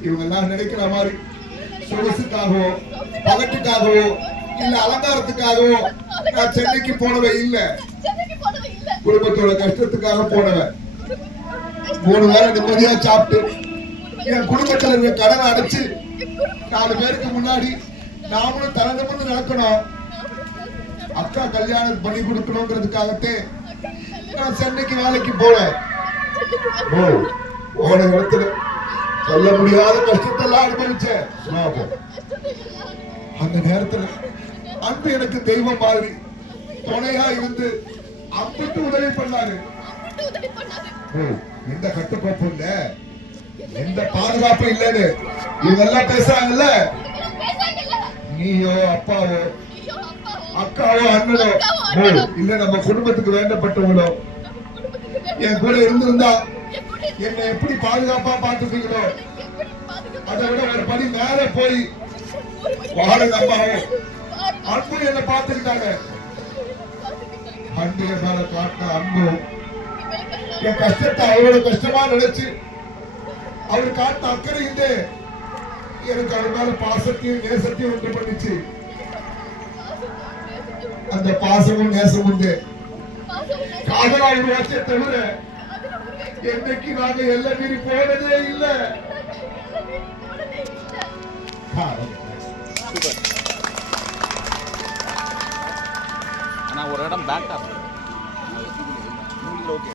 இவங்க எல்லாம் நினைக்கிற மாதிரி சொகுசுக்காகவோ பகட்டுக்காகவோ இல்ல அலங்காரத்துக்காகவோ நான் சென்னைக்கு போனவன் இல்ல. குடும்பத்தோட கஷ்டத்துக்காக போனவன் மூணு வேளை நிம்மதியா சாப்பிட்டு என் குடும்பத்துல இருக்க கடனை அடைச்சு நாலு பேருக்கு முன்னாடி நாமளும் தலை நிமிர்ந்து நடக்கணும். அக்கா கல்யாணம் பண்ணி கொடுக்கணுங்கிறதுக்காகத்தே நான் சென்னைக்கு வேலைக்கு போனேன். ஓ போன இடத்துல சொல்ல முடியாத கஷ்டத்தெல்லாம் அனுபவிச்சேன். அந்த நேரத்துல அன்பு எனக்கு தெய்வம் மாதிரி. துணையா இருந்து அம்பிட்டு உதவி பண்ணாரு. எந்த கட்டுக்கோப்பும் இல்ல. எந்த பாதுகாப்பும் இல்லன்னு இவங்க எல்லாம் பேசுறாங்கல்ல. நீயோ அப்பாவோ அக்காவோ அண்ணனோ? இல்ல நம்ம குடும்பத்துக்கு வேண்டப்பட்டவங்களோ. என் கூட இருந்திருந்தா என்னை எப்படி பாதுகாப்பா பார்த்துப்பீங்களோ அதை விட ஒரு படி மேல போய் பாருங்க அன்பு என்ன பார்த்துக்கிட்டாங்க. பண்டிகை அன்பு என் மேல காட்டின அன்பும் என் கஷ்டத்தை அவ்வளவு கஷ்டமா நினைச்சு அவர் காட்டின அக்கறை இருந்து எனக்கு அது மேல பாசத்தையும் நேசத்தையும் உண்டு பண்ணிச்சு. அந்த பாசமும் நேசமும் உண்டு. காதலா உருவாச்சே தவிர என்னைக்கு நாங்க எல்லை மீறி போனதே இல்லை. ஒரு இடம் பேட்டா ஓகே